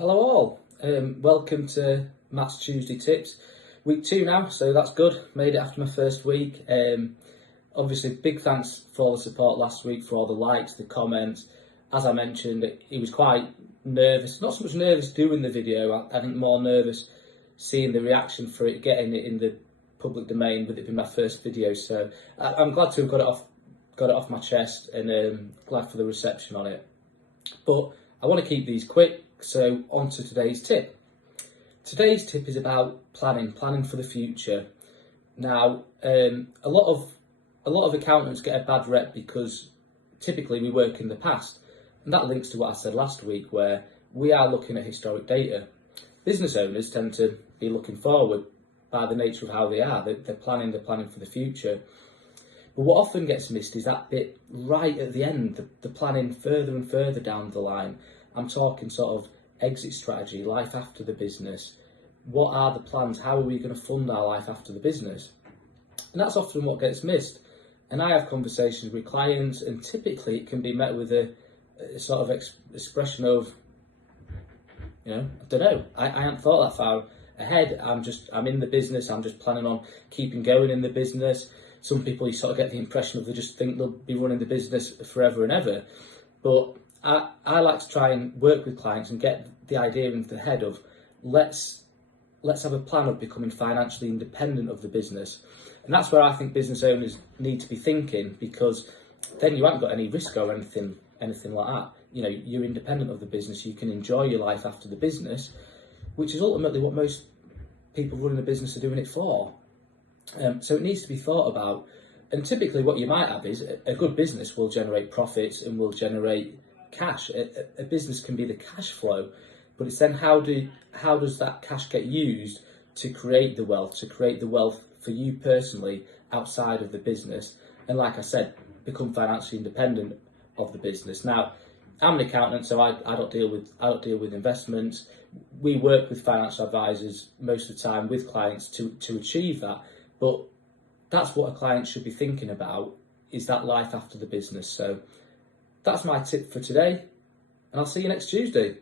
Hello all, welcome to Matt's Tuesday Tips. Week 2 now, so that's good. Made it after my first week. Obviously, big thanks for all the support last week, for all the likes, the comments. As I mentioned, he was quite nervous, not so much nervous doing the video, I think more nervous seeing the reaction for it, getting it in the public domain with it being my first video. So I'm glad to have got it off my chest, and glad for the reception on it. But I want to keep these quick, so on to today's tip. Today's tip is about planning for the future. Now, a lot of accountants get a bad rep because typically we work in the past, and that links to what I said last week, where we are looking at historic data. Business owners tend to be looking forward by the nature of how they are. They're planning for the future. But what often gets missed is that bit right at the end, the planning further and further down the line. I'm talking sort of exit strategy, life after the business. What are the plans? How are we going to fund our life after the business? And that's often what gets missed. And I have conversations with clients, and typically it can be met with a sort of expression of, I don't know, I haven't thought that far ahead. I'm in the business, I'm just planning on keeping going in the business. Some people, you sort of get the impression of they just think they'll be running the business forever and ever. But I like to try and work with clients and get the idea into the head of let's have a plan of becoming financially independent of the business. And that's where I think business owners need to be thinking, because then you haven't got any risk or anything like that. You're independent of the business, you can enjoy your life after the business, which is ultimately what most people running a business are doing it for. So it needs to be thought about. And typically what you might have is a good business will generate profits and will generate cash. A business can be the cash flow, but it's then how does that cash get used to create the wealth for you personally outside of the business, and like I said, become financially independent of the business. Now, I'm an accountant, so I don't deal with investments. We work with financial advisors most of the time with clients to achieve that, but that's what a client should be thinking about, is that life after the business. So that's my tip for today, and I'll see you next Tuesday.